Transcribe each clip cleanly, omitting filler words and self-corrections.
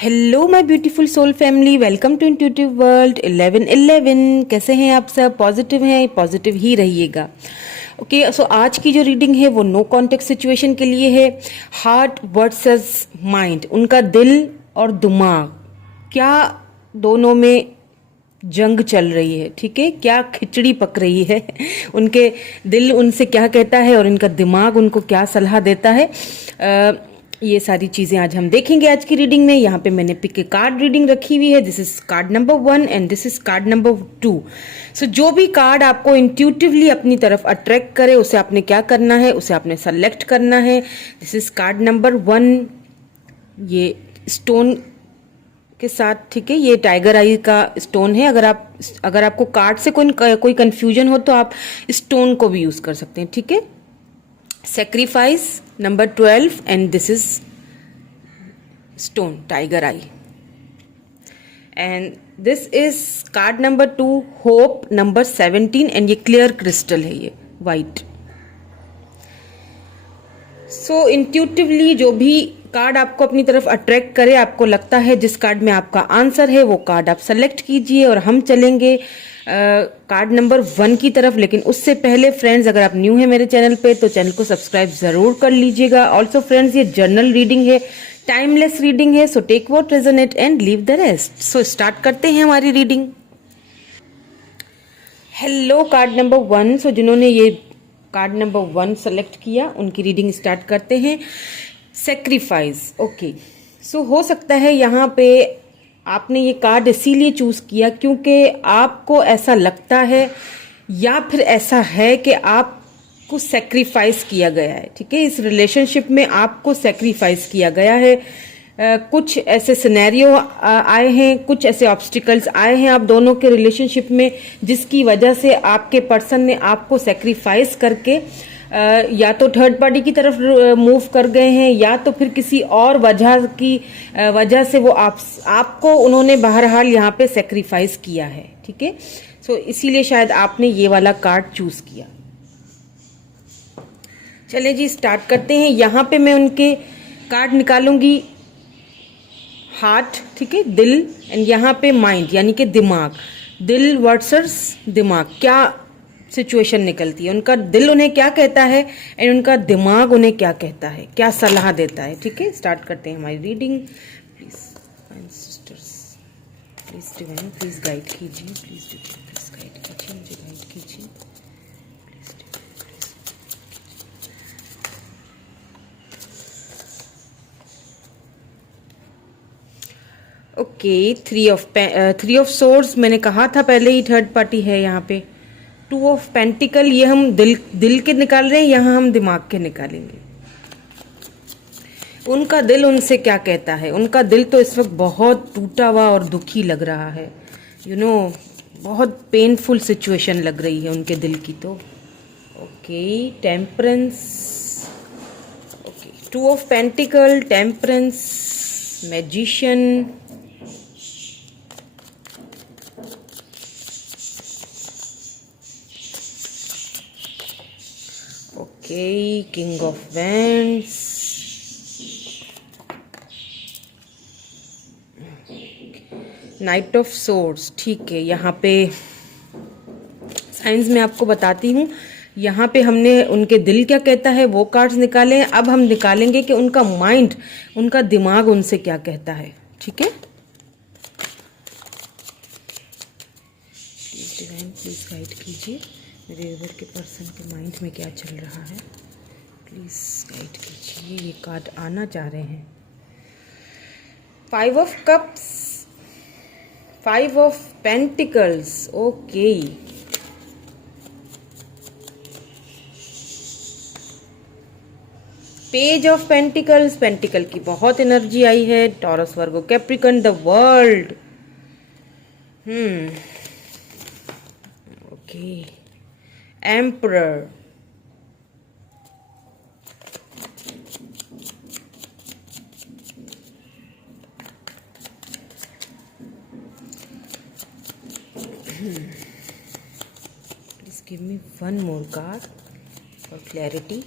Hello my beautiful soul family, welcome to intuitive world 1111। कैसे हैं आप सब? पॉजिटिव हैं? पॉजिटिव ही रहिएगा। ओके, सो आज की जो रीडिंग है वो नो कॉन्टेक्स्ट सिचुएशन के लिए है। हार्ट वर्सेस माइंड, उनका दिल और दिमाग, क्या दोनों में जंग चल रही है। ठीक है, क्या खिचड़ी पक रही है उनके दिल उनसे क्या कहता है और इनका दिमाग उनको क्या सलाह देता है। ये सारी चीजें आज हम देखेंगे आज की रीडिंग में। यहाँ पे मैंने पिक ए कार्ड रीडिंग रखी हुई है। This is called number 1 and this is called number 2। सो जो भी कार्ड आपको इंट्यूटिवली अपनी तरफ अट्रैक्ट करे उसे आपने क्या करना है, उसे आपने सेलेक्ट करना है। दिस इज कार्ड नंबर 1, ये स्टोन के साथ। ठीक है, ये टाइगर आई का स्टोन है। अगर आपको कार्ड से कोई कंफ्यूजन हो तो आप स्टोन को भी यूज कर सकते हैं। ठीक है, sacrifice number 12 and this is stone tiger eye and this is card number 2 hope number 17 and ये clear crystal है, ये white। सो इंट्यूटिवली जो भी कार्ड आपको अपनी तरफ अट्रैक्ट करे, आपको लगता है जिस कार्ड में आपका आंसर है वो कार्ड आप सेलेक्ट कीजिए और हम चलेंगे कार्ड नंबर 1 की तरफ। लेकिन उससे पहले फ्रेंड्स, अगर आप न्यू हैं मेरे चैनल पे तो चैनल को सब्सक्राइब जरूर कर लीजिएगा। ऑल्सो फ्रेंड्स, ये जर्नल रीडिंग है, टाइमलेस रीडिंग है, so take what resonate and leave the rest. So start करते हैं हमारी reading. Hello card number 1। So जिन्होंने ये कार्ड नंबर 1 सेलेक्ट किया उनकी रीडिंग स्टार्ट करते हैं। सेक्रीफाइस। ओके, सो हो सकता है यहाँ पे आपने ये कार्ड इसीलिए चूज किया क्योंकि आपको ऐसा लगता है या फिर ऐसा है कि आपको सेक्रीफाइस किया गया है। ठीक है, इस रिलेशनशिप में आपको सेक्रीफाइस किया गया है। कुछ ऐसे सिनेरियो आए हैं, कुछ ऐसे ऑब्स्टिकल्स आए हैं आप दोनों के रिलेशनशिप में जिसकी वजह से आपके पर्सन ने आपको सेक्रीफाइस करके या तो थर्ड पार्टी की तरफ मूव कर गए हैं या तो फिर किसी और वजह से वो आपको उन्होंने बहरहाल यहाँ पे सेक्रीफाइस किया है। ठीक है, सो इसीलिए शायद आपने ये वाला कार्ड चूज किया। चले जी स्टार्ट करते हैं। यहाँ पे मैं उनके कार्ड निकालूंगी हार्ट, ठीक है, दिल, एंड यहाँ पे माइंड यानी कि दिमाग। दिल वर्सेस दिमाग, क्या सिचुएशन निकलती है, उनका दिल उन्हें क्या कहता है एंड उनका दिमाग उन्हें क्या कहता है, क्या सलाह देता है। ठीक है, स्टार्ट करते हैं हमारी reading. Please sisters, please divine, please guide कीजिए, प्लीज गाइड कीजिए, मुझे गाइड कीजिए। ओके, थ्री ऑफ सोर्ड्स, मैंने कहा था पहले ही थर्ड पार्टी है यहाँ पे। 2 ऑफ पेंटिकल, ये हम दिल के निकाल रहे हैं, यहाँ हम दिमाग के निकालेंगे। उनका दिल उनसे क्या कहता है। उनका दिल तो इस वक्त बहुत टूटा हुआ और दुखी लग रहा है। बहुत पेनफुल सिचुएशन लग रही है उनके दिल की तो। Okay, temperance. Okay, 2 of pentacle, temperance, magician, king of wands, night of swords. ठीक है, यहाँ पे साइंस में आपको बताती हूँ। यहाँ पे हमने उनके दिल क्या कहता है वो कार्ड्स निकाले हैं। अब हम निकालेंगे कि उनका माइंड, उनका दिमाग उनसे क्या कहता है। ठीक है, प्लीज डिवाइन, प्लीज गाइड कीजिए मेरे व्यूअर के पर्सन के माइंड में क्या चल रहा है। प्लीज गाइड कीजिए, ये कार्ड आना चाह रहे हैं। 5 of cups, 5 of pentacles. Okay, page of pentacles, pentacle की बहुत एनर्जी आई है। Taurus, Virgo, Capricorn, the world. Okay, emperor, please give me one more card for clarity.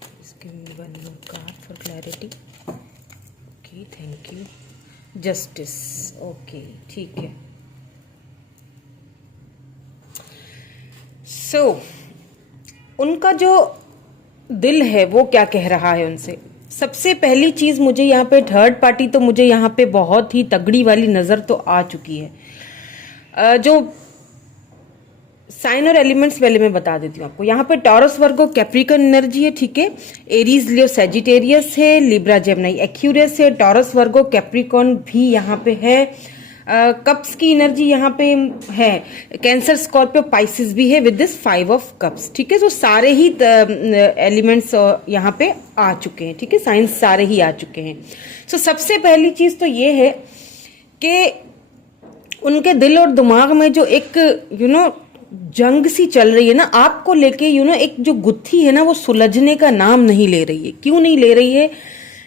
Please give me one more card for clarity. Okay, thank you. Justice, okay, ठीक है। सो उनका जो दिल है वो क्या कह रहा है उनसे? सबसे पहली चीज मुझे यहाँ पे थर्ड पार्टी तो मुझे यहाँ पे बहुत ही तगड़ी वाली नजर तो आ चुकी है। जो साइन और एलिमेंट्स पहले मैं बता देती हूँ आपको। यहाँ पे टॉरस वर्गो कैप्रिकॉर्न एनर्जी है, ठीक है। एरीज लियो सेजिटेरियस है, लिब्रा जेमिनी एक्यूरियस है, टॉरस वर्गो कैप्रिकॉर्न भी यहाँ पे है। कप्स की एनर्जी यहाँ पे है, कैंसर स्कॉर्पियो पाइसिस भी है विद दिस 5 ऑफ कप्स, ठीक है। तो सारे ही एलिमेंट्स यहाँ पे आ चुके हैं, ठीक है, साइंस सारे ही आ चुके हैं। सो सबसे पहली चीज तो ये है कि उनके दिल और दिमाग में जो एक जंग सी चल रही है ना आपको लेके, एक जो गुत्थी है ना वो सुलझने का नाम नहीं ले रही है। क्यों नहीं ले रही है?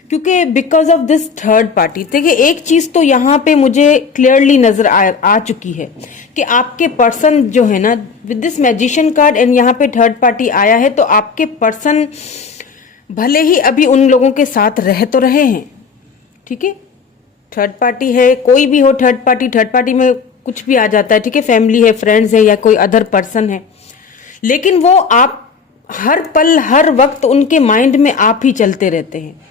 क्योंकि because of this third party. देखिए एक चीज तो यहाँ पे मुझे क्लियरली नजर आ चुकी है कि आपके पर्सन जो है ना with this magician card and यहाँ पे थर्ड पार्टी आया है, तो आपके पर्सन भले ही अभी उन लोगों के साथ रह तो रहे हैं, ठीक है, थर्ड पार्टी है, कोई भी हो थर्ड पार्टी में कुछ भी आ जाता है, ठीक है, फैमिली है, फ्रेंड्स है या कोई अदर पर्सन है, लेकिन वो आप हर पल हर वक्त उनके माइंड में आप ही चलते रहते हैं।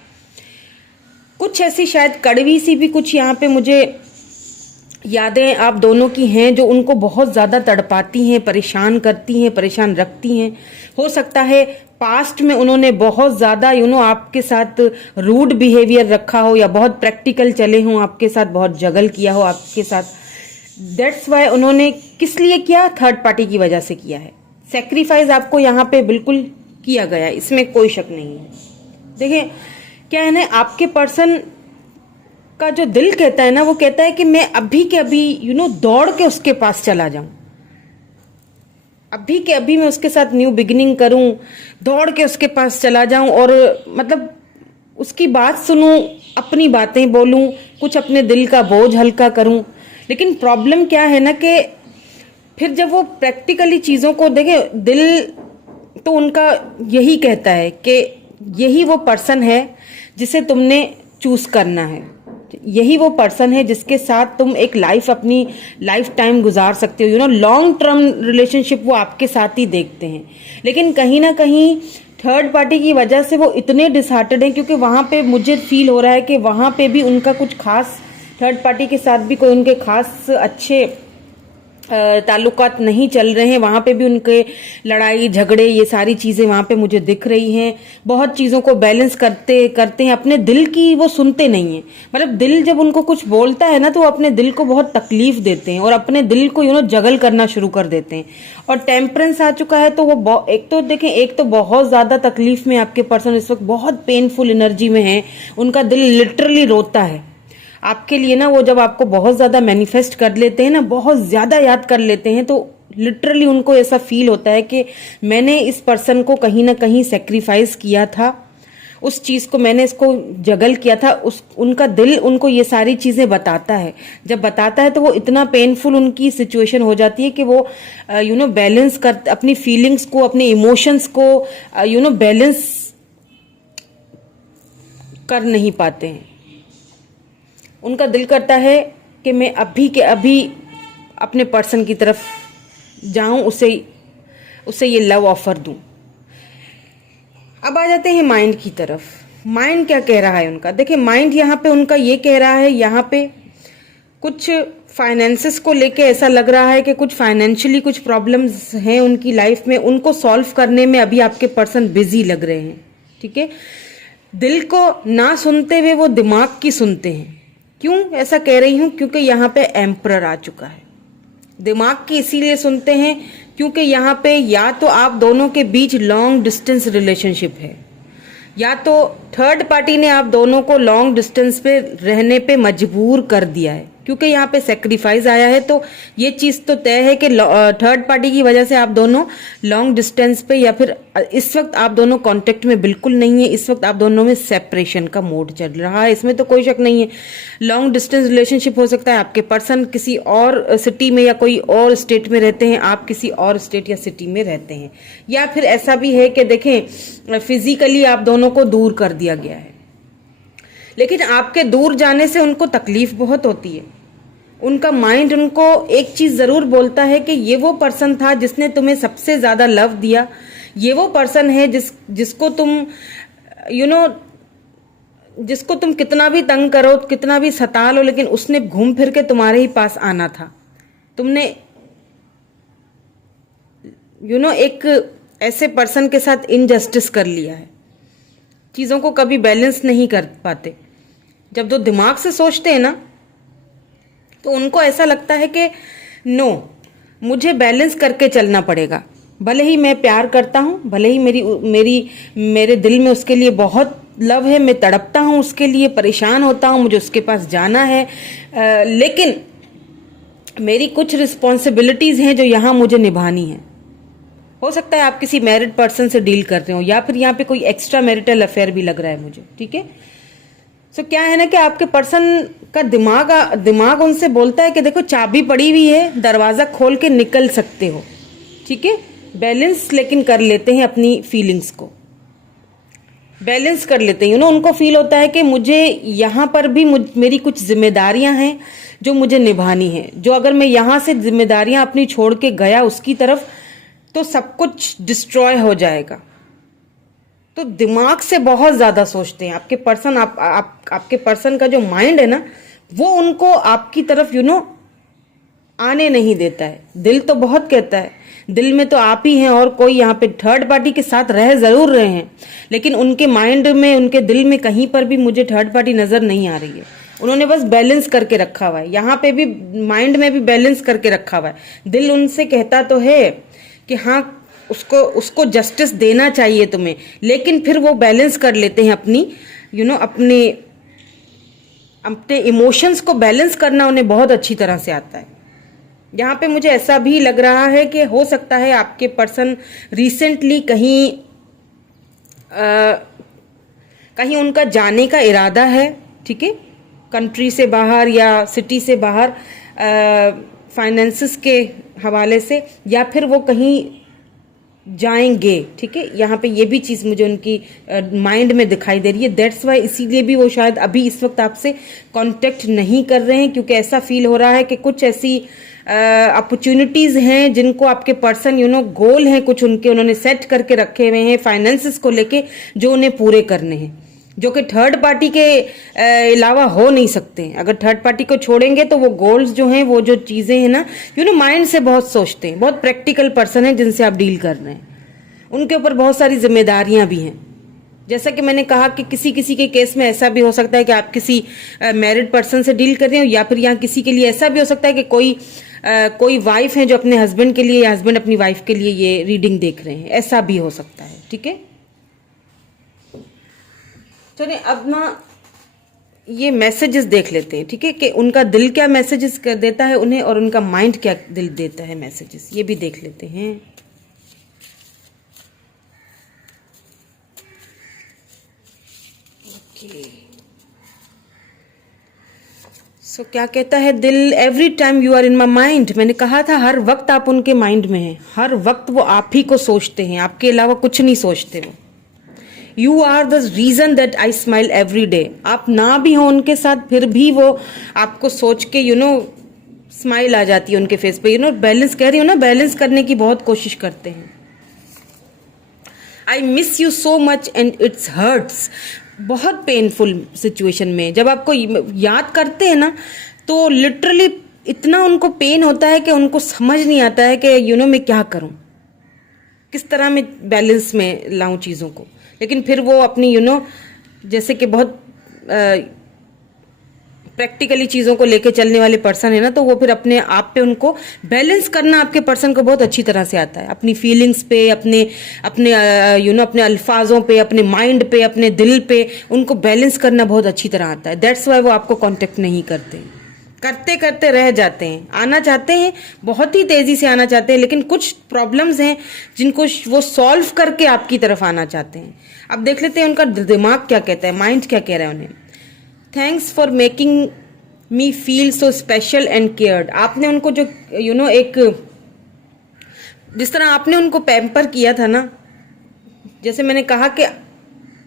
कुछ ऐसी शायद कड़वी सी भी कुछ यहाँ पे मुझे यादें आप दोनों की हैं जो उनको बहुत ज्यादा तड़पाती हैं, परेशान करती हैं, परेशान रखती हैं। हो सकता है पास्ट में उन्होंने बहुत ज्यादा आपके साथ रूड बिहेवियर रखा हो या बहुत प्रैक्टिकल चले हों आपके साथ, बहुत जगल किया हो आपके साथ। दैट्स वाई उन्होंने किस लिए किया? थर्ड पार्टी की वजह से किया है। सेक्रीफाइस आपको यहाँ पे बिल्कुल किया गया, इसमें कोई शक नहीं है। देखिए क्या है ना, आपके पर्सन का जो दिल कहता है ना, वो कहता है कि मैं अभी के अभी दौड़ के उसके पास चला जाऊं, अभी के अभी मैं उसके साथ न्यू बिगिनिंग करूं, दौड़ के उसके पास चला जाऊं और मतलब उसकी बात सुनूं, अपनी बातें बोलूं, कुछ अपने दिल का बोझ हल्का करूं। लेकिन प्रॉब्लम क्या है ना कि फिर जब वो प्रैक्टिकली चीजों को देखे, दिल तो उनका यही कहता है कि यही वो पर्सन है जिसे तुमने चूज करना है, यही वो पर्सन है जिसके साथ तुम एक लाइफ, अपनी लाइफ टाइम गुजार सकते हो। लॉन्ग टर्म रिलेशनशिप वो आपके साथ ही देखते हैं। लेकिन कहीं ना कहीं थर्ड पार्टी की वजह से वो इतने डिसहार्टेड हैं, क्योंकि वहां पे मुझे फील हो रहा है कि वहां पे भी उनका कुछ खास, थर्ड पार्टी के साथ भी कोई उनके खास अच्छे ताल्लुकात नहीं चल रहे हैं। वहां पे भी उनके लड़ाई झगड़े ये सारी चीजें वहां पे मुझे दिख रही हैं। बहुत चीजों को बैलेंस करते हैं, अपने दिल की वो सुनते नहीं है। मतलब दिल जब उनको कुछ बोलता है ना तो वो अपने दिल को बहुत तकलीफ देते हैं और अपने दिल को जगल करना शुरू कर देते हैं। और टेम्परेंस आ चुका है तो वो एक तो देखें, एक तो बहुत ज्यादा तकलीफ में आपके पर्सन इस वक्त बहुत पेनफुल एनर्जी में है। उनका दिल लिटरली रोता है आपके लिए ना। वो जब आपको बहुत ज्यादा मैनिफेस्ट कर लेते हैं ना, बहुत ज्यादा याद कर लेते हैं, तो लिटरली उनको ऐसा फील होता है कि मैंने इस पर्सन को कहीं ना कहीं सेक्रीफाइस किया था, उस चीज को मैंने इसको जगल किया था। उनका दिल उनको ये सारी चीजें बताता है। जब बताता है तो वो इतना पेनफुल उनकी सिचुएशन हो जाती है कि वो बैलेंस कर, अपनी फीलिंग्स को, अपने इमोशंस को बैलेंस कर नहीं पाते हैं। उनका दिल करता है कि मैं अभी के अभी अपने पर्सन की तरफ जाऊं, उसे ये लव ऑफर दूं। अब आ जाते हैं माइंड की तरफ। माइंड क्या कह रहा है उनका? देखिए माइंड यहाँ पे उनका ये कह रहा है, यहाँ पे कुछ फाइनेंसेस को लेके ऐसा लग रहा है कि कुछ फाइनेंशियली कुछ प्रॉब्लम्स हैं उनकी लाइफ में, उनको सॉल्व करने में अभी आपके पर्सन बिजी लग रहे हैं, ठीक है। दिल को ना सुनते हुए वो दिमाग की सुनते हैं। क्यों ऐसा कह रही हूं? क्योंकि यहाँ पे एम्परर आ चुका है। दिमाग की इसीलिए सुनते हैं क्योंकि यहाँ पे या तो आप दोनों के बीच लॉन्ग डिस्टेंस रिलेशनशिप है, या तो थर्ड पार्टी ने आप दोनों को लॉन्ग डिस्टेंस पे रहने पे मजबूर कर दिया है। क्योंकि यहाँ पे सेक्रीफाइस आया है तो ये चीज तो तय है कि थर्ड पार्टी की वजह से आप दोनों लॉन्ग डिस्टेंस पे, या फिर इस वक्त आप दोनों कांटेक्ट में बिल्कुल नहीं है। इस वक्त आप दोनों में सेपरेशन का मोड चल रहा है, इसमें तो कोई शक नहीं है। लॉन्ग डिस्टेंस रिलेशनशिप हो सकता है, आपके पर्सन किसी और सिटी में या कोई और स्टेट में रहते हैं, आप किसी और स्टेट या सिटी में रहते हैं, या फिर ऐसा भी है कि देखें फिजिकली आप दोनों को दूर कर दिया गया है। लेकिन आपके दूर जाने से उनको तकलीफ बहुत होती है। उनका माइंड उनको एक चीज जरूर बोलता है कि ये वो पर्सन था जिसने तुम्हें सबसे ज्यादा लव दिया, ये वो पर्सन है जिसको तुम जिसको तुम कितना भी तंग करो, कितना भी सता लो, लेकिन उसने घूम फिर के तुम्हारे ही पास आना था। तुमने एक ऐसे पर्सन के साथ इनजस्टिस कर लिया है। चीजों को कभी बैलेंस नहीं कर पाते। जब वो दिमाग से सोचते हैं ना, तो उनको ऐसा लगता है कि नो, मुझे बैलेंस करके चलना पड़ेगा। भले ही मैं प्यार करता हूँ, भले ही मेरे दिल में उसके लिए बहुत लव है, मैं तड़पता हूँ उसके लिए, परेशान होता हूँ, मुझे उसके पास जाना है, लेकिन मेरी कुछ रिस्पॉन्सिबिलिटीज हैं जो यहाँ मुझे निभानी है। हो सकता है आप किसी मैरिड पर्सन से डील कर रहे हो, या फिर यहाँ पे कोई एक्स्ट्रा मैरिटल अफेयर भी लग रहा है मुझे, ठीक है। सो क्या है ना कि आपके पर्सन का दिमाग उनसे बोलता है कि देखो चाबी पड़ी हुई है, दरवाजा खोल के निकल सकते हो, ठीक है। बैलेंस लेकिन कर लेते हैं, अपनी फीलिंग्स को बैलेंस कर लेते हैं। उनको फील होता है कि मुझे यहाँ पर भी मेरी कुछ जिम्मेदारियां हैं जो मुझे निभानी है, जो अगर मैं यहाँ से जिम्मेदारियां अपनी छोड़ के गया उसकी तरफ, तो सब कुछ डिस्ट्रॉय हो जाएगा। तो दिमाग से बहुत ज्यादा सोचते हैं आपके पर्सन। आपके पर्सन का जो माइंड है ना, वो उनको आपकी तरफ आने नहीं देता है। दिल तो बहुत कहता है, दिल में तो आप ही हैं और कोई यहाँ पे थर्ड पार्टी के साथ रह जरूर रहे हैं, लेकिन उनके माइंड में, उनके दिल में कहीं पर भी मुझे थर्ड पार्टी नजर नहीं आ रही है। उन्होंने बस बैलेंस करके रखा हुआ है, यहाँ पे भी माइंड में भी बैलेंस करके रखा हुआ है। दिल उनसे कहता तो है कि हाँ, उसको जस्टिस देना चाहिए तुम्हें, लेकिन फिर वो बैलेंस कर लेते हैं अपनी अपने इमोशंस को बैलेंस करना उन्हें बहुत अच्छी तरह से आता है। यहाँ पे मुझे ऐसा भी लग रहा है कि हो सकता है आपके पर्सन रिसेंटली कहीं उनका जाने का इरादा है, ठीक है, कंट्री से बाहर या सिटी से बाहर, फाइनेंसेस के हवाले से, या फिर वो कहीं जाएंगे, ठीक है। यहाँ पे ये भी चीज़ मुझे उनकी माइंड में दिखाई दे रही है। दैट्स वाई, इसीलिए भी वो शायद अभी इस वक्त आपसे कांटेक्ट नहीं कर रहे हैं, क्योंकि ऐसा फील हो रहा है कि कुछ ऐसी अपॉर्चुनिटीज हैं जिनको आपके पर्सन गोल हैं, कुछ उनके उन्होंने सेट करके रखे हुए हैं फाइनेंसेस को लेके, जो उन्हें पूरे करने हैं, जो कि थर्ड पार्टी के अलावा हो नहीं सकते। अगर थर्ड पार्टी को छोड़ेंगे तो वो गोल्स जो हैं, वो जो चीज़ें हैं ना, माइंड से बहुत सोचते हैं, बहुत प्रैक्टिकल पर्सन है जिनसे आप डील कर रहे हैं। उनके ऊपर बहुत सारी जिम्मेदारियां भी हैं। जैसा कि मैंने कहा कि किसी किसी के केस में ऐसा भी हो सकता है कि आप किसी मैरिड पर्सन से डील कर रहे हो, या फिर यहाँ किसी के लिए ऐसा भी हो सकता है कि कोई वाइफ है जो अपने हस्बैंड के लिए, या हस्बैंड अपनी वाइफ के लिए ये रीडिंग देख रहे हैं, ऐसा भी हो सकता है, ठीक है। चलिए अब ना ये मैसेजेस देख लेते हैं, ठीक है, कि उनका दिल क्या मैसेजेस देता है उन्हें, और उनका माइंड क्या दिल देता है मैसेजेस, ये भी देख लेते हैं। सो क्या कहता है दिल? Every time you are in my mind. मैंने कहा था हर वक्त आप उनके माइंड में हैं, हर वक्त वो आप ही को सोचते हैं, आपके अलावा कुछ नहीं सोचते वो। You are the reason that I smile every day. आप ना भी हो उनके साथ, फिर भी वो आपको सोच के स्माइल आ जाती है उनके फेस पे। बैलेंस कह रही हूँ ना, बैलेंस करने की बहुत कोशिश करते हैं। I miss you so much and it's hurts. बहुत पेनफुल सिचुएशन में जब आपको याद करते हैं ना, तो लिटरली इतना उनको पेन होता है कि उनको समझ नहीं आता है कि मैं क्या करूं, किस तरह मैं बैलेंस में लाऊं चीज़ों को। लेकिन फिर वो अपनी जैसे कि बहुत प्रैक्टिकली चीज़ों को लेके चलने वाले पर्सन है ना, तो वो फिर अपने आप पे उनको बैलेंस करना आपके पर्सन को बहुत अच्छी तरह से आता है। अपनी फीलिंग्स पे, अपने अपने अल्फाजों पे, अपने माइंड पे, अपने दिल पे उनको बैलेंस करना बहुत अच्छी तरह आता है। दैट्स वाई वो आपको कांटेक्ट नहीं करते, करते करते रह जाते हैं। आना चाहते हैं, बहुत ही तेजी से आना चाहते हैं, लेकिन कुछ प्रॉब्लम्स हैं जिनको वो सॉल्व करके आपकी तरफ आना चाहते हैं। अब देख लेते हैं उनका दिमाग क्या कहता है, माइंड क्या कह रहा है उन्हें। Thanks for making me feel so special and cared. आपने उनको जो एक जिस तरह आपने उनको पैम्पर किया था ना, जैसे मैंने कहा कि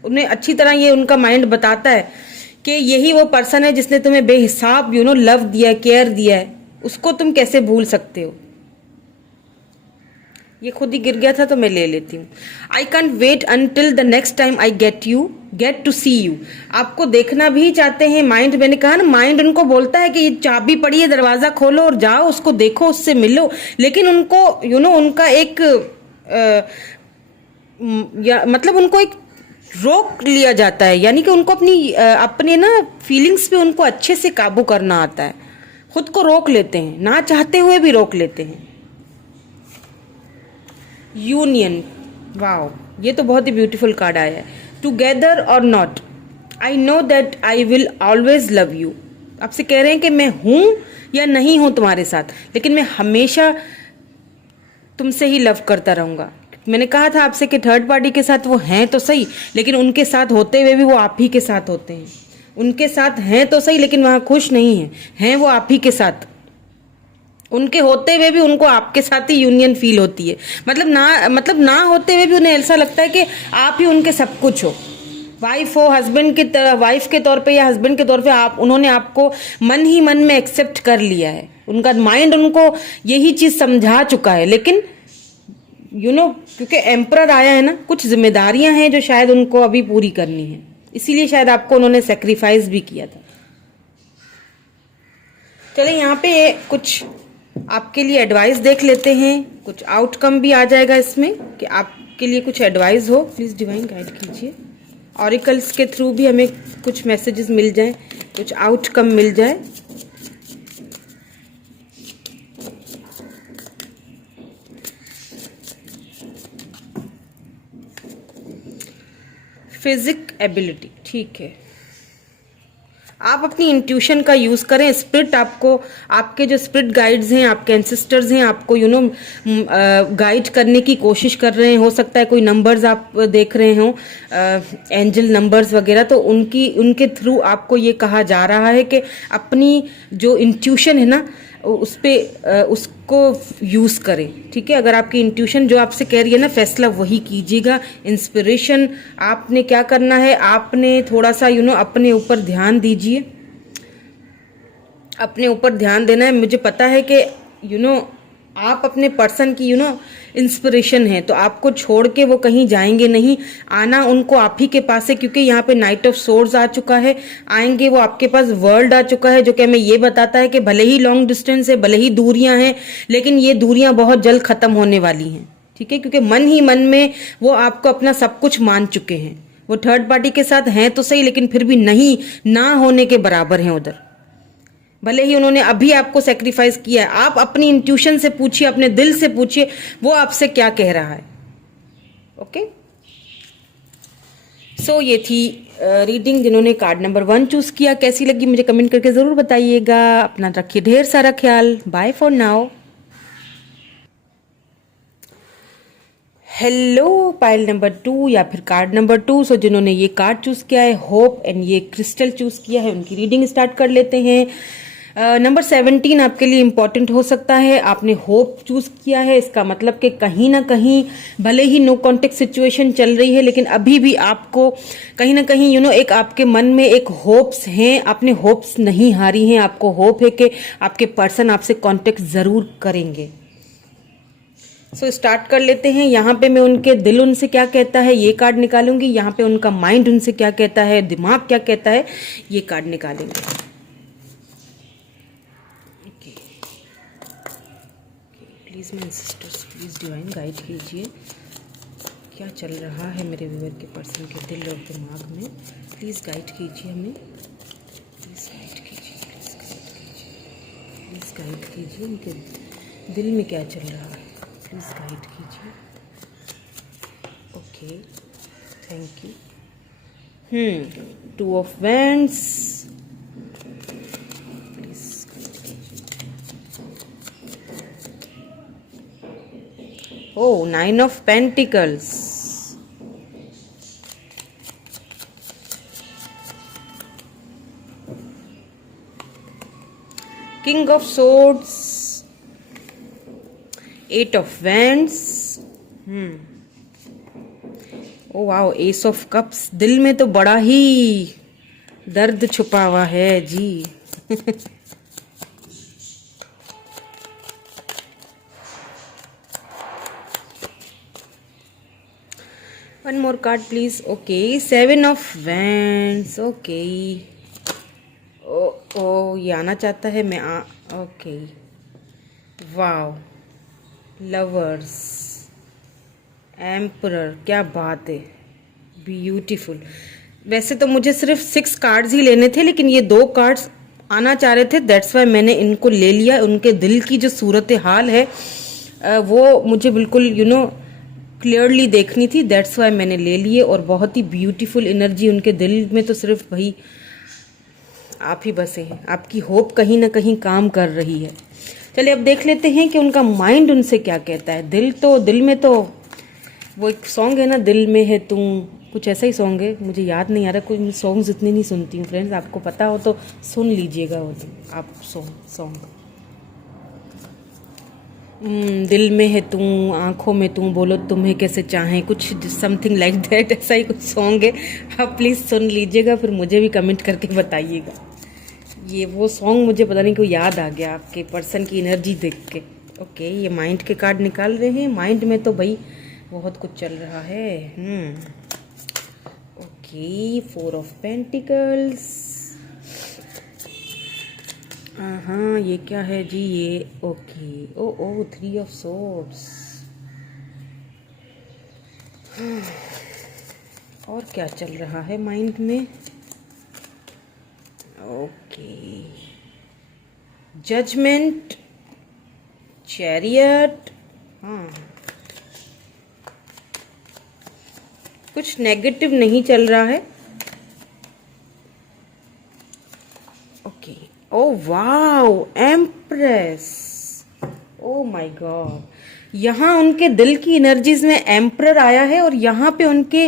उन्हें अच्छी तरह ये उनका माइंड बताता है कि यही वो पर्सन है जिसने तुम्हें बेहिसाब लव दिया है, केयर दिया है, उसको तुम कैसे भूल सकते हो। ये खुद ही गिर गया था तो मैं ले लेती हूँ। I can't wait until the next time I get to see you. आपको देखना भी चाहते हैं माइंड, मैंने कहा ना माइंड उनको बोलता है कि ये चाबी पड़ी है, दरवाजा खोलो और जाओ, उसको देखो, उससे मिलो, लेकिन उनको उनका एक मतलब उनको एक रोक लिया जाता है, यानी कि उनको अपने ना फीलिंग्स पे उनको अच्छे से काबू करना आता है, खुद को रोक लेते हैं, ना चाहते हुए भी रोक लेते हैं। यूनियन, वाओ, ये तो बहुत ही ब्यूटीफुल कार्ड आया है। टुगेदर और not, I know that I will always love you. आपसे कह रहे हैं कि मैं हूं या नहीं हूं तुम्हारे साथ, लेकिन मैं हमेशा तुमसे ही लव करता रहूंगा। मैंने कहा था आपसे कि थर्ड पार्टी के साथ वो हैं तो सही, लेकिन उनके साथ होते हुए भी वो आप ही के साथ होते हैं। उनके साथ हैं तो सही, लेकिन वहां खुश नहीं हैं वो आप ही के साथ। उनके होते हुए भी उनको आपके साथ ही यूनियन फील होती है, मतलब ना होते हुए भी उन्हें ऐसा लगता है कि आप ही उनके सब कुछ हो। वाइफ हो, वाइफ के तौर पे या हस्बैंड के तौर पे उन्होंने आपको मन ही मन में एक्सेप्ट कर लिया है। उनका माइंड उनको यही चीज समझा चुका है, लेकिन क्योंकि एम्परर आया है ना, कुछ जिम्मेदारियां हैं जो शायद उनको अभी पूरी करनी है, इसीलिए शायद आपको उन्होंने सेक्रीफाइस भी किया था। चले यहाँ पे कुछ आपके लिए एडवाइस देख लेते हैं, कुछ आउटकम भी आ जाएगा इसमें कि आपके लिए कुछ एडवाइस हो। प्लीज डिवाइन गाइड कीजिए, ऑरिकल्स के थ्रू भी हमें कुछ मैसेजेस मिल जाए, कुछ आउटकम मिल जाए। फिजिक एबिलिटी, ठीक है, आप अपनी इंट्यूशन का यूज करें। स्पिरिट आपको, आपके जो स्पिरिट गाइड्स हैं, आपके एंसेस्टर्स हैं, आपको गाइड करने की कोशिश कर रहे हैं। हो सकता है कोई नंबर्स आप देख रहे हो, एंजल नंबर्स वगैरह, तो उनके थ्रू आपको ये कहा जा रहा है कि अपनी जो इंट्यूशन है ना उसको यूज करें। ठीक है, अगर आपकी इंट्यूशन जो आपसे कह रही है ना, फैसला वही कीजिएगा। इंस्पिरेशन आपने क्या करना है, आपने थोड़ा सा अपने ऊपर ध्यान दीजिए, अपने ऊपर ध्यान देना है। मुझे पता है कि आप अपने पर्सन की इंस्पिरेशन है, तो आपको छोड़ के वो कहीं जाएंगे नहीं। आना उनको आप ही के पास है, क्योंकि यहाँ पे नाइट ऑफ सोर्ड्स आ चुका है। आएंगे वो आपके पास, वर्ल्ड आ चुका है, जो कि हमें ये बताता है कि भले ही लॉन्ग डिस्टेंस है, भले ही दूरियां हैं, लेकिन ये दूरियां बहुत जल्द खत्म होने वाली हैं। ठीक है, क्योंकि मन ही मन में वो आपको अपना सब कुछ मान चुके हैं। वो थर्ड पार्टी के साथ हैं तो सही, लेकिन फिर भी नहीं, ना होने के बराबर हैं उधर। भले ही उन्होंने अभी आपको सेक्रीफाइस किया है, आप अपनी इंट्यूशन से पूछिए, अपने दिल से पूछिए वो आपसे क्या कह रहा है। ओके, सो ये थी रीडिंग। जिन्होंने कार्ड नंबर 1 चूज किया, कैसी लगी मुझे कमेंट करके जरूर बताइएगा। अपना रखिए ढेर सारा ख्याल। Bye for now. Hello pile number 2 या फिर कार्ड नंबर 2। सो जिन्होंने ये कार्ड चूज किया है, होप एंड ये क्रिस्टल चूज किया है, उनकी रीडिंग स्टार्ट कर लेते हैं। नंबर 17 आपके लिए इंपॉर्टेंट हो सकता है। आपने होप चूज किया है, इसका मतलब कि कहीं ना कहीं भले ही नो कॉन्टेक्ट सिचुएशन चल रही है, लेकिन अभी भी आपको कहीं ना कहीं एक आपके मन में एक होप्स हैं, आपने होप्स नहीं हारी हैं। आपको होप है कि आपके पर्सन आपसे कॉन्टेक्ट जरूर करेंगे। सो स्टार्ट कर लेते हैं। यहाँ पे मैं उनके दिल उनसे क्या कहता है ये कार्ड निकालूंगी, यहाँ पे उनका माइंड उनसे क्या कहता है, दिमाग क्या कहता है, ये कार्ड निकालेंगे। Please my sister's, please divine guide कीजिए, क्या चल रहा है मेरे व्यूअर के पर्सन के दिल और दिमाग में। प्लीज गाइड कीजिए हमें, प्लीज गाइड कीजिए, प्लीज गाइड कीजिए, उनके दिल में क्या चल रहा है, प्लीज गाइड कीजिए। Okay, thank you. 2 of wands, please guide कीजिए। Oh, 9 of pentacles, king of swords, 8 of wands, oh wow, ace of cups. दिल में तो बड़ा ही दर्द छुपा हुआ है जी। One more card please. Okay, 7 of wands. Okay, oh oh ये आना चाहता है, मैं ओके, वाओ, लवर्स, एम्परर, क्या बात है, ब्यूटीफुल। वैसे तो मुझे सिर्फ 6 कार्ड्स ही लेने थे, लेकिन ये 2 कार्ड्स आना चाह रहे थे, दैट्स वाई मैंने इनको ले लिया। उनके दिल की जो सूरत हाल है वो मुझे बिल्कुल क्लियरली देखनी थी, दैट्स वाई मैंने ले लिए। और बहुत ही ब्यूटीफुल एनर्जी उनके दिल में, तो सिर्फ भाई आप ही बसे हैं, आपकी होप कहीं ना कहीं काम कर रही है। चलिए अब देख लेते हैं कि उनका माइंड उनसे क्या कहता है। दिल में तो वो एक सॉन्ग है ना, दिल में है तुम, कुछ ऐसा ही सॉन्ग है, मुझे याद नहीं आ रहा। कोई सॉन्ग्स इतने नहीं सुनती हूँ फ्रेंड्स, आपको पता हो तो सुन लीजिएगा वो आप सॉन्ग। दिल में है तू, आंखों में तू, बोलो तुम्हें कैसे चाहें, कुछ समथिंग लाइक दैट, ऐसा ही कुछ सॉन्ग है। आप प्लीज़ सुन लीजिएगा, फिर मुझे भी कमेंट करके बताइएगा। ये वो सॉन्ग मुझे पता नहीं क्यों याद आ गया आपके पर्सन की एनर्जी देख के। ओके, ये माइंड के कार्ड निकाल रहे हैं। माइंड में तो भाई बहुत कुछ चल रहा है। Okay, 4 of pentacles. हाँ, ये क्या है जी ये? Okay, oh 3 of swords. और क्या चल रहा है माइंड में? Okay, judgement, chariot. हाँ, कुछ नेगेटिव नहीं चल रहा है। Okay, oh wow, empress, oh my god, यहाँ उनके दिल की एनर्जीज में एम्परर आया है और यहाँ पे उनके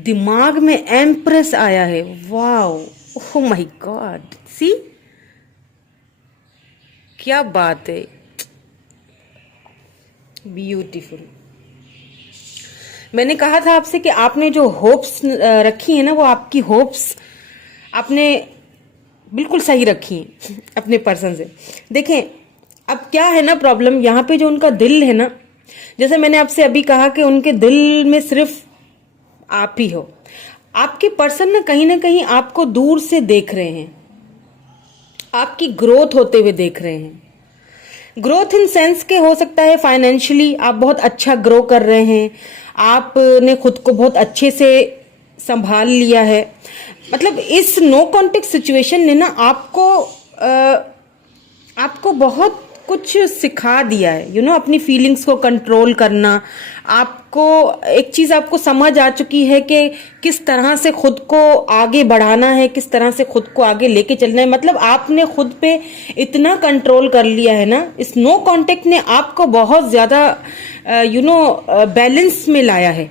दिमाग में एम्प्रेस आया है। वाओ, ओ माय गॉड, सी क्या बात है, ब्यूटीफुल। मैंने कहा था आपसे कि आपने जो होप्स रखी है ना, वो आपकी होप्स आपने बिल्कुल सही रखी हैं अपने पर्सन से। देखें अब क्या है ना प्रॉब्लम, यहाँ पे जो उनका दिल है ना, जैसे मैंने आपसे अभी कहा कि उनके दिल में सिर्फ आप ही हो। आपके पर्सन ना कहीं आपको दूर से देख रहे हैं, आपकी ग्रोथ होते हुए देख रहे हैं। ग्रोथ इन सेंस के हो सकता है फाइनेंशियली आप बहुत अच्छा ग्रो कर रहे हैं, आपने खुद को बहुत अच्छे से संभाल लिया है। मतलब इस नो कॉन्टेक्ट सिचुएशन ने ना आपको बहुत कुछ सिखा दिया है। अपनी फीलिंग्स को कंट्रोल करना। आपको एक चीज़ आपको समझ आ चुकी है कि किस तरह से खुद को आगे बढ़ाना है, किस तरह से खुद को आगे लेके चलना है। मतलब आपने खुद पे इतना कंट्रोल कर लिया है ना, इस नो कांटेक्ट ने आपको बहुत ज़्यादा बैलेंस में लाया है,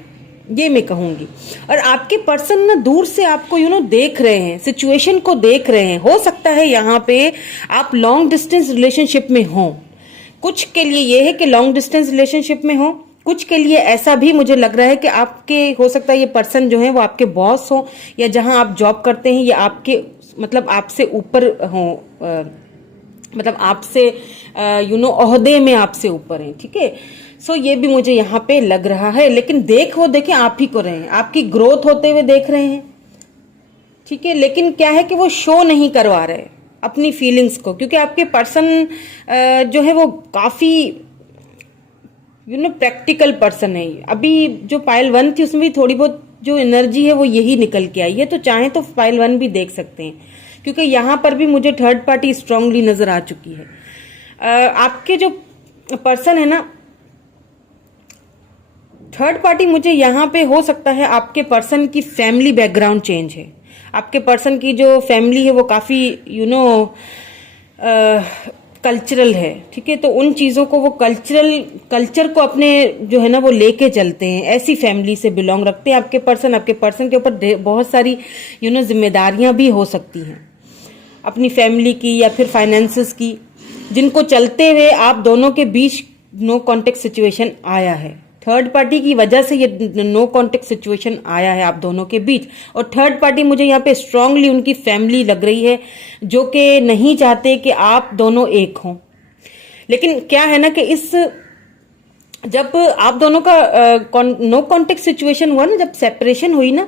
ये मैं कहूँगी। और आपके पर्सन ना दूर से आपको देख रहे हैं, सिचुएशन को देख रहे हैं। हो सकता है यहाँ पे आप लॉन्ग डिस्टेंस रिलेशनशिप में हो, कुछ के लिए ये है कि लॉन्ग डिस्टेंस रिलेशनशिप में हो, कुछ के लिए ऐसा भी मुझे लग रहा है कि आपके हो सकता है ये पर्सन जो है वो आपके बॉस हो, या जहां आप जॉब करते हैं, या आपके मतलब आपसे ऊपर हो, मतलब आपसे ओहदे में आपसे ऊपर है, ठीक है। सो ये भी मुझे यहाँ पे लग रहा है। लेकिन देखें आप ही को रहे हैं, आपकी ग्रोथ होते हुए देख रहे हैं, ठीक है। लेकिन क्या है कि वो शो नहीं करवा रहे अपनी फीलिंग्स को, क्योंकि आपके पर्सन जो है वो काफी प्रैक्टिकल पर्सन है। अभी जो पाइल 1 थी उसमें भी थोड़ी बहुत जो एनर्जी है वो यही निकल के आई है। तो चाहे तो पाइल 1 भी देख सकते हैं, क्योंकि यहाँ पर भी मुझे थर्ड पार्टी स्ट्रांगली नजर आ चुकी है। आपके जो पर्सन है ना, थर्ड पार्टी मुझे यहाँ पे हो सकता है आपके पर्सन की फैमिली बैकग्राउंड चेंज है। आपके पर्सन की जो फैमिली है वो काफी कल्चरल है, ठीक है। तो उन चीजों को वो कल्चर को अपने जो है ना वो लेके चलते हैं, ऐसी फैमिली से बिलोंग रखते हैं आपके पर्सन के ऊपर बहुत सारी जिम्मेदारियां भी हो सकती हैं अपनी फैमिली की या फिर फाइनेंसेस की, जिनको चलते हुए आप दोनों के बीच नो कॉन्टेक्ट सिचुएशन आया है थर्ड पार्टी की वजह से ये नो कॉन्टेक्ट सिचुएशन आया है आप दोनों के बीच। और थर्ड पार्टी मुझे यहाँ पे स्ट्रांगली उनकी फैमिली लग रही है, जो कि नहीं चाहते कि आप दोनों एक हों। लेकिन क्या है ना कि इस जब आप दोनों का नो कॉन्टेक्ट सिचुएशन हुआ ना, जब सेपरेशन हुई ना,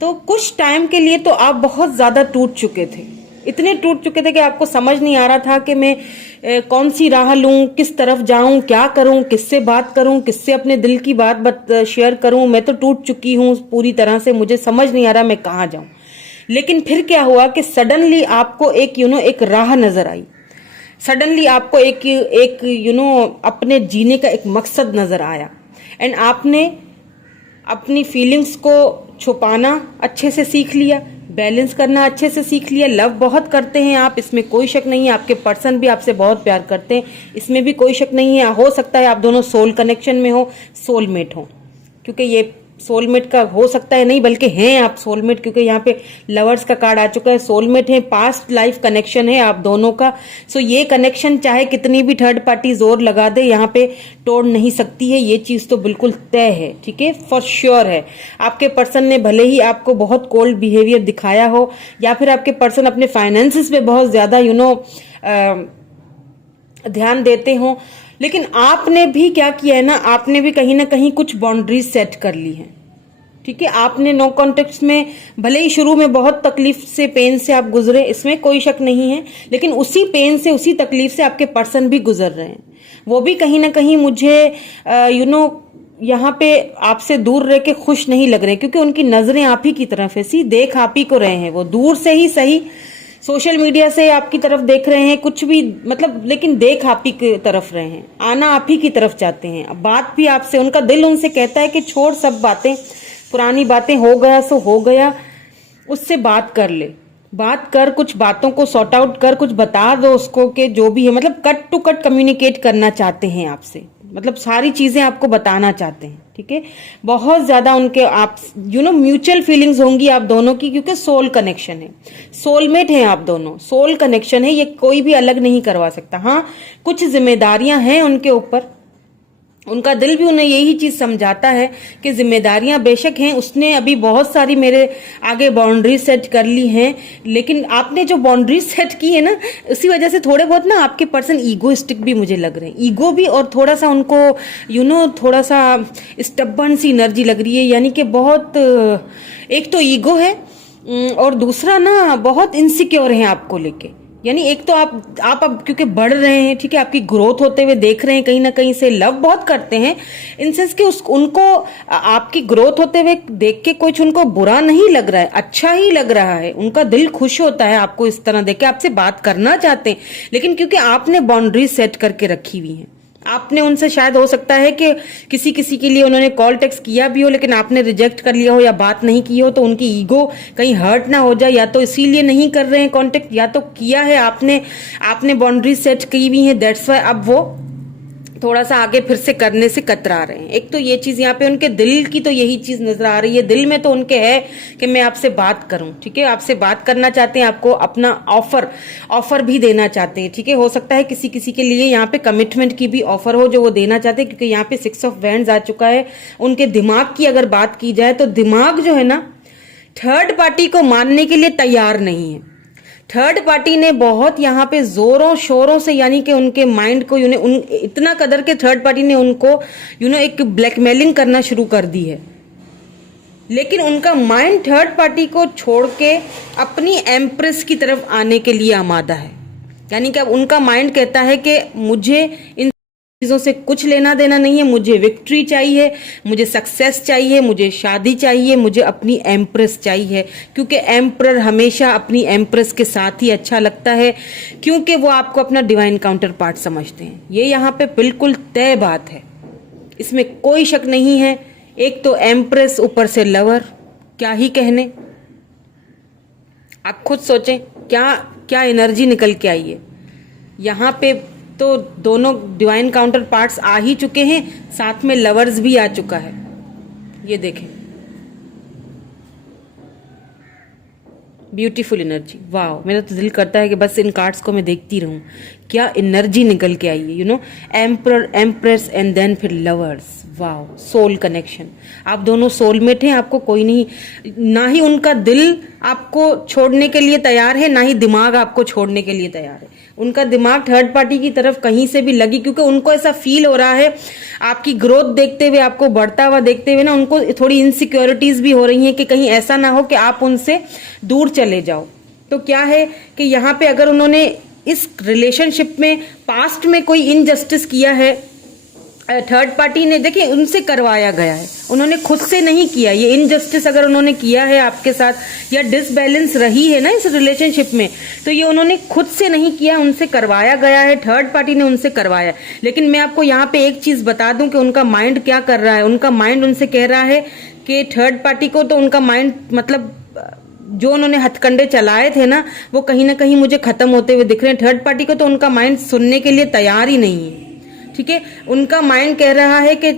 तो कुछ टाइम के लिए तो आप बहुत ज्यादा टूट चुके थे, इतने टूट चुके थे कि आपको समझ नहीं आ रहा था कि मैं कौन सी राह लूं, किस तरफ जाऊं, क्या करूं, किससे बात करूं, किससे अपने दिल की बात शेयर करूं। मैं तो टूट चुकी हूं पूरी तरह से, मुझे समझ नहीं आ रहा मैं कहाँ जाऊं। लेकिन फिर क्या हुआ कि सडनली आपको एक एक राह नजर आई, सडनली आपको एक अपने जीने का एक मकसद नजर आया, एंड आपने अपनी फीलिंग्स को छुपाना अच्छे से सीख लिया, बैलेंस करना अच्छे से सीख लिया। लव बहुत करते हैं आप, इसमें कोई शक नहीं है, आपके पर्सन भी आपसे बहुत प्यार करते हैं, इसमें भी कोई शक नहीं है। हो सकता है आप दोनों सोल कनेक्शन में हो, सोलमेट हो, क्योंकि ये सोलमेट का हो सकता है नहीं बल्कि हैं आप सोलमेट, क्योंकि यहाँ पे लवर्स का कार्ड आ चुका है। सोलमेट है, पास्ट लाइफ कनेक्शन है आप दोनों का। सो ये कनेक्शन चाहे कितनी भी थर्ड पार्टी जोर लगा दे, यहाँ पे तोड़ नहीं सकती है, ये चीज तो बिल्कुल तय है, ठीक है, फॉर श्योर है। आपके पर्सन ने भले ही आपको बहुत कोल्ड बिहेवियर दिखाया हो, या फिर आपके पर्सन अपने फाइनेंसिस पे बहुत ज्यादा ध्यान देते हो, लेकिन आपने भी क्या किया है ना, आपने भी कहीं ना कहीं कुछ बाउंड्रीज सेट कर ली हैं, ठीक है। आपने नो कॉन्टेक्ट में भले ही शुरू में बहुत तकलीफ से, पेन से आप गुजरे, इसमें कोई शक नहीं है, लेकिन उसी पेन से, उसी तकलीफ से आपके पर्सन भी गुजर रहे हैं। वो भी कहीं ना कहीं मुझे यहाँ पे आपसे दूर रह के खुश नहीं लग रहे, क्योंकि उनकी नजरें आप ही की तरफ है, सी देख आप ही को रहे हैं, वो दूर से ही सही, सोशल मीडिया से आपकी तरफ देख रहे हैं, कुछ भी मतलब, लेकिन देख आप ही की तरफ रहे हैं, आना आप ही की तरफ चाहते हैं। अब बात भी आपसे, उनका दिल उनसे कहता है कि छोड़ सब बातें, पुरानी बातें, हो गया सो हो गया, उससे बात कर ले, बात कर, कुछ बातों को सॉर्ट आउट कर, कुछ बता दो उसको कि जो भी है, मतलब कट टू कट कम्युनिकेट करना चाहते हैं आपसे, मतलब सारी चीजें आपको बताना चाहते हैं, ठीक है। बहुत ज्यादा उनके आप म्यूचुअल फीलिंग्स होंगी आप दोनों की, क्योंकि सोल कनेक्शन है, सोलमेट है आप दोनों, सोल कनेक्शन है, ये कोई भी अलग नहीं करवा सकता। हाँ, कुछ जिम्मेदारियां हैं उनके ऊपर, उनका दिल भी उन्हें यही चीज समझाता है कि जिम्मेदारियां बेशक हैं, उसने अभी बहुत सारी मेरे आगे बाउंड्री सेट कर ली हैं, लेकिन आपने जो बाउंड्री सेट की है ना, उसी वजह से थोड़े बहुत ना आपके पर्सन ईगोइस्टिक भी मुझे लग रहे हैं, ईगो भी, और थोड़ा सा उनको थोड़ा सा स्टबर्न सी एनर्जी लग रही है, यानी कि बहुत, एक तो ईगो है और दूसरा ना बहुत इनसिक्योर है आपको लेके। यानी एक तो आप अब क्योंकि बढ़ रहे हैं, ठीक है, आपकी ग्रोथ होते हुए देख रहे हैं, कहीं ना कहीं से लव बहुत करते हैं, इन सेंस कि उनको आपकी ग्रोथ होते हुए देख के कुछ उनको बुरा नहीं लग रहा है, अच्छा ही लग रहा है, उनका दिल खुश होता है आपको इस तरह देख के, आपसे बात करना चाहते हैं, लेकिन क्योंकि आपने बाउंड्री सेट करके रखी हुई है, आपने उनसे शायद हो सकता है कि किसी किसी के लिए उन्होंने कॉल टेक्स्ट किया भी हो, लेकिन आपने रिजेक्ट कर लिया हो या बात नहीं की हो, तो उनकी ईगो कहीं हर्ट ना हो जाए, या तो इसीलिए नहीं कर रहे हैं कांटेक्ट, या तो किया है आपने बाउंड्री सेट की हुई है, दैट्स वाई अब वो थोड़ा सा आगे फिर से करने से कतरा रहे हैं। एक तो ये चीज यहाँ पे उनके दिल की तो यही चीज नजर आ रही है, दिल में तो उनके है कि मैं आपसे बात करूं, ठीक है, आपसे बात करना चाहते हैं, आपको अपना ऑफर भी देना चाहते हैं, ठीक है। हो सकता है किसी किसी के लिए यहाँ पे कमिटमेंट की भी ऑफर हो जो वो देना चाहते हैं, क्योंकि यहाँ पे 6 ऑफ वैंड्स आ चुका है। उनके दिमाग की अगर बात की जाए तो दिमाग जो है ना, थर्ड पार्टी को मानने के लिए तैयार नहीं है। थर्ड पार्टी ने बहुत यहाँ पे जोरों शोरों से, यानी कि उनके माइंड को इतना कदर के थर्ड पार्टी ने उनको एक ब्लैकमेलिंग करना शुरू कर दी है, लेकिन उनका माइंड थर्ड पार्टी को छोड़ के अपनी एम्प्रेस की तरफ आने के लिए आमादा है। यानी कि अब उनका माइंड कहता है कि मुझे इन चीजों से कुछ लेना देना नहीं है, मुझे विक्ट्री चाहिए, मुझे सक्सेस चाहिए, मुझे शादी चाहिए, मुझे अपनी एम्प्रेस चाहिए, क्योंकि एम्प्रर हमेशा अपनी एम्प्रेस के साथ ही अच्छा लगता है, क्योंकि वो आपको अपना डिवाइन काउंटर पार्ट समझते हैं। ये यहाँ पे बिल्कुल तय बात है, इसमें कोई शक नहीं है। एक तो एम्प्रेस, ऊपर से लवर, क्या ही कहने, आप खुद सोचें क्या क्या एनर्जी निकल के आई है यहाँ पे। तो दोनों डिवाइन काउंटर पार्ट्स आ ही चुके हैं, साथ में लवर्स भी आ चुका है, ये देखें, ब्यूटीफुल एनर्जी, वाह। मेरा तो दिल करता है कि बस इन कार्ड्स को मैं देखती रहूं, क्या एनर्जी निकल के आई है, यू नो, एम्पर एम्प्रेस एंड देन फिर लवर्स। वाओ, सोल कनेक्शन, आप दोनों सोलमेट हैं, आपको कोई नहीं, ना ही उनका दिल आपको छोड़ने के लिए तैयार है, ना ही दिमाग आपको छोड़ने के लिए तैयार है। उनका दिमाग थर्ड पार्टी की तरफ कहीं से भी लगी, क्योंकि उनको ऐसा फील हो रहा है आपकी ग्रोथ देखते हुए, आपको बढ़ता हुआ देखते हुए ना, उनको थोड़ी इनसिक्योरिटीज भी हो रही हैं कि कहीं ऐसा ना हो कि आप उनसे दूर चले जाओ। तो क्या है कि यहाँ पे अगर उन्होंने इस रिलेशनशिप में पास्ट में कोई इनजस्टिस किया है, थर्ड पार्टी ने, देखिए, उनसे करवाया गया है, उन्होंने खुद से नहीं किया। ये इनजस्टिस अगर उन्होंने किया है आपके साथ, या डिसबैलेंस रही है ना इस रिलेशनशिप में, तो ये उन्होंने खुद से नहीं किया, उनसे करवाया गया है, थर्ड पार्टी ने उनसे करवाया। लेकिन मैं आपको यहाँ पे एक चीज बता दूं कि उनका माइंड क्या कर रहा है। उनका माइंड उनसे कह रहा है कि थर्ड पार्टी को तो उनका माइंड, मतलब जो उन्होंने हथकंडे चलाए थे ना, वो कहीं ना कहीं मुझे खत्म होते हुए दिख रहे हैं। थर्ड पार्टी को तो उनका माइंड सुनने के लिए तैयार ही नहीं है, ठीक है। उनका माइंड कह रहा है कि,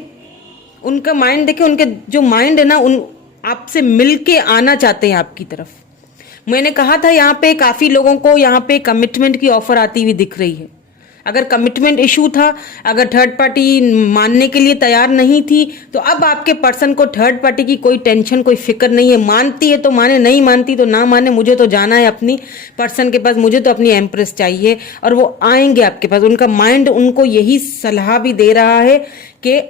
उनका माइंड, देखिए, उनके जो माइंड है ना, उन आपसे मिलके आना चाहते हैं आपकी तरफ। मैंने कहा था यहाँ पे काफी लोगों को यहाँ पे कमिटमेंट की ऑफर आती हुई दिख रही है। अगर कमिटमेंट इशू था, अगर थर्ड पार्टी मानने के लिए तैयार नहीं थी, तो अब आपके पर्सन को थर्ड पार्टी की कोई टेंशन, कोई फिक्र नहीं है। मानती है तो माने, नहीं मानती तो ना माने, मुझे तो जाना है अपनी पर्सन के पास, मुझे तो अपनी एम्प्रेस चाहिए, और वो आएंगे आपके पास। उनका माइंड उनको यही सलाह भी दे रहा है कि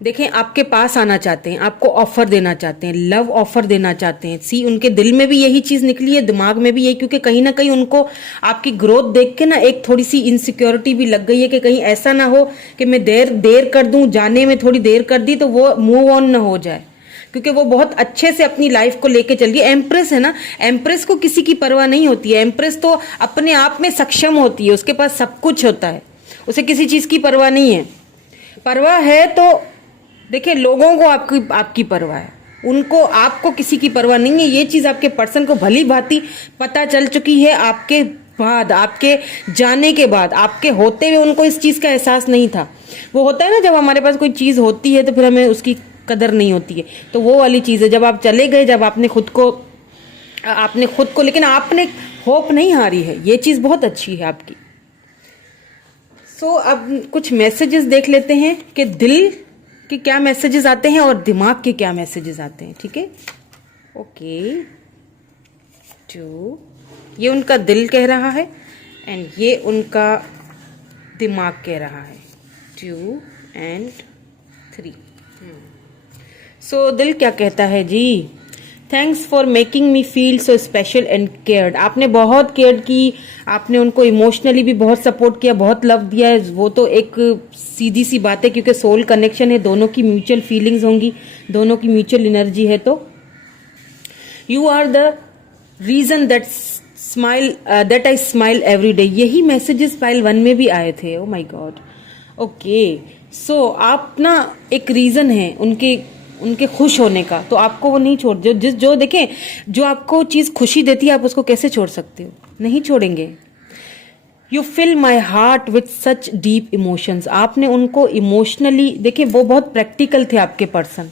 देखें, आपके पास आना चाहते हैं, आपको ऑफर देना चाहते हैं, लव ऑफर देना चाहते हैं। सी, उनके दिल में भी यही चीज निकली है, दिमाग में भी यही, क्योंकि कहीं ना कहीं उनको आपकी ग्रोथ देख के ना एक थोड़ी सी इनसिक्योरिटी भी लग गई है कि कहीं ऐसा ना हो कि मैं देर कर दूं, जाने में थोड़ी देर कर दी तो वो मूव ऑन ना हो जाए, क्योंकि वो बहुत अच्छे से अपनी लाइफ को लेके चल गई। एम्प्रेस है ना, एम्प्रेस को किसी की परवाह नहीं होती है। एम्प्रेस तो अपने आप में सक्षम होती है, उसके पास सब कुछ होता है, उसे किसी चीज की परवाह नहीं है। परवाह है तो देखिए, लोगों को आपकी परवाह है, उनको, आपको किसी की परवाह नहीं है। ये चीज आपके पर्सन को भली भांति पता चल चुकी है आपके बाद, आपके जाने के बाद। आपके होते हुए उनको इस चीज का एहसास नहीं था। वो होता है ना, जब हमारे पास कोई चीज होती है तो फिर हमें उसकी कदर नहीं होती है, तो वो वाली चीज है। जब आप चले गए, जब आपने खुद को, लेकिन आपने होप नहीं हारी है, ये चीज बहुत अच्छी है आपकी। सो अब कुछ मैसेजेस देख लेते हैं कि दिल के क्या मैसेजेस आते हैं और दिमाग के क्या मैसेजेस आते हैं, ठीक है। ओके, ये उनका दिल कह रहा है एंड ये उनका दिमाग कह रहा है, 2 and 3। सो दिल क्या कहता है जी? Thanks for making me feel so special and cared. आपने बहुत केयर की, आपने उनको इमोशनली भी बहुत सपोर्ट किया, बहुत लव दिया है। वो तो एक सीधी सी बात है, क्योंकि सोल कनेक्शन है, दोनों की म्यूचुअल फीलिंग्स होंगी, दोनों की म्यूचुअल एनर्जी है। तो you are the reason that I smile every day. यही मैसेजेस फाइल 1 में भी आए थे। ओ माई गॉड। ओके, सो आप ना एक रीजन है उनके खुश होने का, तो आपको वो नहीं छोड़, जो देखें, जो आपको चीज खुशी देती है, आप उसको कैसे छोड़ सकते हो? नहीं छोड़ेंगे। You fill my heart with such deep emotions. आपने उनको इमोशनली, देखिए, वो बहुत प्रैक्टिकल थे आपके पर्सन,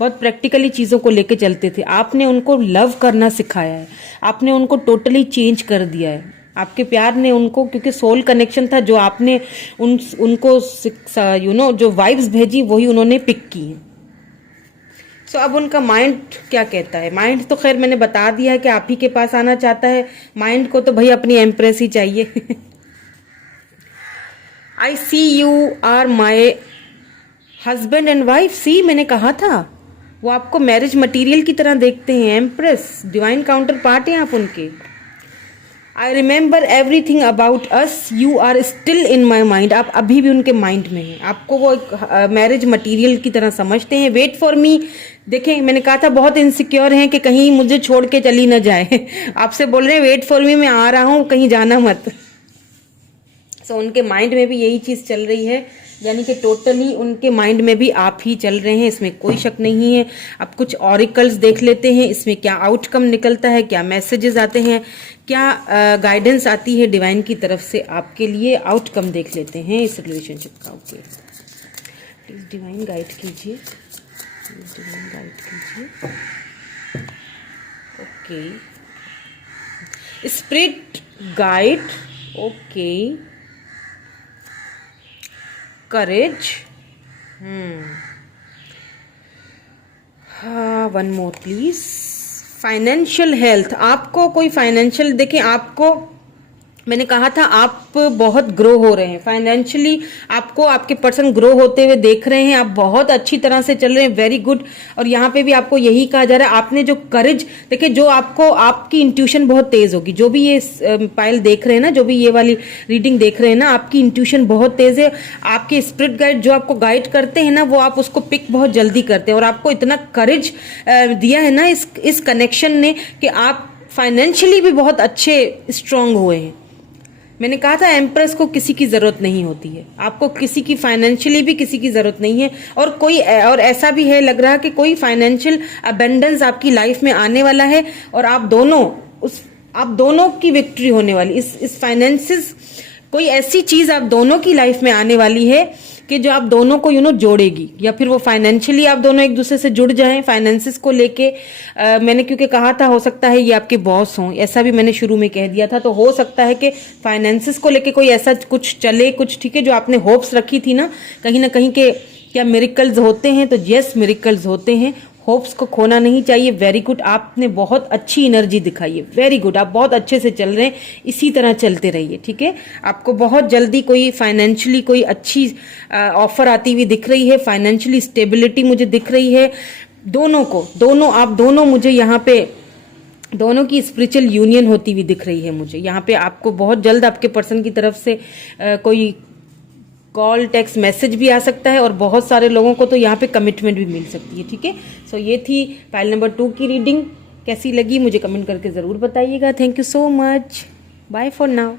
बहुत प्रैक्टिकली चीजों को लेके चलते थे। आपने उनको लव करना सिखाया है, आपने उनको टोटली चेंज कर दिया है। आपके प्यार ने उनको, क्योंकि सोल कनेक्शन था, जो आपने उनको जो वाइब्स भेजी वही उन्होंने पिक की है। सो अब उनका माइंड क्या कहता है? माइंड तो खैर मैंने बता दिया है कि आप ही के पास आना चाहता है। माइंड को तो भाई अपनी एम्प्रेस ही चाहिए। I see you are my husband and wife. See, मैंने कहा था, वो आपको मैरिज मटेरियल की तरह देखते हैं। एम्प्रेस, डिवाइन काउंटर पार्ट हैं आप उनके। I remember everything about us, you are still in my mind. आप अभी भी उनके माइंड में हैं, आपको वो मैरिज मटेरियल की तरह समझते हैं। वेट फॉर मी, देखें, मैंने कहा था बहुत इनसिक्योर हैं कि कहीं मुझे छोड़ के चली ना जाए। आपसे बोल रहे हैं वेट फॉर मी, मैं आ रहा हूं, कहीं जाना मत। सो उनके माइंड में भी यही चीज चल रही है, यानी कि टोटली उनके माइंड में भी आप ही चल रहे हैं, इसमें कोई शक नहीं है। अब कुछ ऑरिकल्स देख लेते हैं, इसमें क्या आउटकम निकलता है, क्या मैसेजेस आते हैं, क्या गाइडेंस आती है डिवाइन की तरफ से आपके लिए। आउटकम देख लेते हैं इस रिलेशनशिप का। ओके, प्लीज डिवाइन गाइड कीजिए, डिवाइन गाइड कीजिए। ओके, स्पिरिट गाइड ओके, करेज, हाँ, one more please. Financial health, आपको कोई फाइनेंशियल, देखिए आपको मैंने कहा था आप बहुत ग्रो हो रहे हैं फाइनेंशियली, आपको आपके पर्सन ग्रो होते हुए देख रहे हैं, आप बहुत अच्छी तरह से चल रहे हैं, वेरी गुड। और यहाँ पे भी आपको यही कहा जा रहा है, आपने जो करेज, देखिए जो आपको, आपकी इंट्यूशन बहुत तेज होगी, जो भी ये पायल देख रहे हैं ना, जो भी ये वाली रीडिंग देख रहे हैं ना, आपकी इंट्यूशन बहुत तेज है। आपके स्पिरिट गाइड जो आपको गाइड करते हैं ना, वो आप उसको पिक बहुत जल्दी करते हैं, और आपको इतना करेज दिया है ना इस कनेक्शन ने कि आप फाइनेंशियली भी बहुत अच्छे स्ट्रांग हुए हैं। मैंने कहा था एम्प्रेस को किसी की जरूरत नहीं होती है, आपको किसी की फाइनेंशियली भी किसी की जरूरत नहीं है। और कोई, और ऐसा भी है लग रहा है कि कोई फाइनेंशियल अबेंडेंस आपकी लाइफ में आने वाला है, और आप दोनों की विक्ट्री होने वाली, इस फाइनेंसिस, कोई ऐसी चीज आप दोनों की लाइफ में आने वाली है कि जो आप दोनों को जोड़ेगी, या फिर वो फाइनेंशियली आप दोनों एक दूसरे से जुड़ जाएं फाइनेंसिस को लेके। मैंने क्योंकि कहा था हो सकता है ये आपके बॉस हों, ऐसा भी मैंने शुरू में कह दिया था, तो हो सकता है कि फाइनेंसिस को लेके कोई ऐसा कुछ चले, कुछ, ठीक है, जो आपने होप्स रखी थी ना कहीं के, क्या मिरेकल्स होते हैं? तो यस, मिरेकल्स होते हैं, होप्स को खोना नहीं चाहिए। वेरी गुड, आपने बहुत अच्छी एनर्जी दिखाई है, वेरी गुड, आप बहुत अच्छे से चल रहे हैं, इसी तरह चलते रहिए, ठीक है। आपको बहुत जल्दी कोई फाइनेंशियली कोई अच्छी ऑफर आती हुई दिख रही है, फाइनेंशियली स्टेबिलिटी मुझे दिख रही है। आप दोनों मुझे यहाँ पे दोनों की स्पिरिचुअल यूनियन होती हुई दिख रही है मुझे यहाँ पे। आपको बहुत जल्द आपके पर्सन की तरफ से कोई कॉल, टेक्स्ट, मैसेज भी आ सकता है, और बहुत सारे लोगों को तो यहाँ पे कमिटमेंट भी मिल सकती है, ठीक है। सो ये थी पाइल नंबर 2 की रीडिंग। कैसी लगी मुझे कमेंट करके ज़रूर बताइएगा। Thank you so much, bye for now.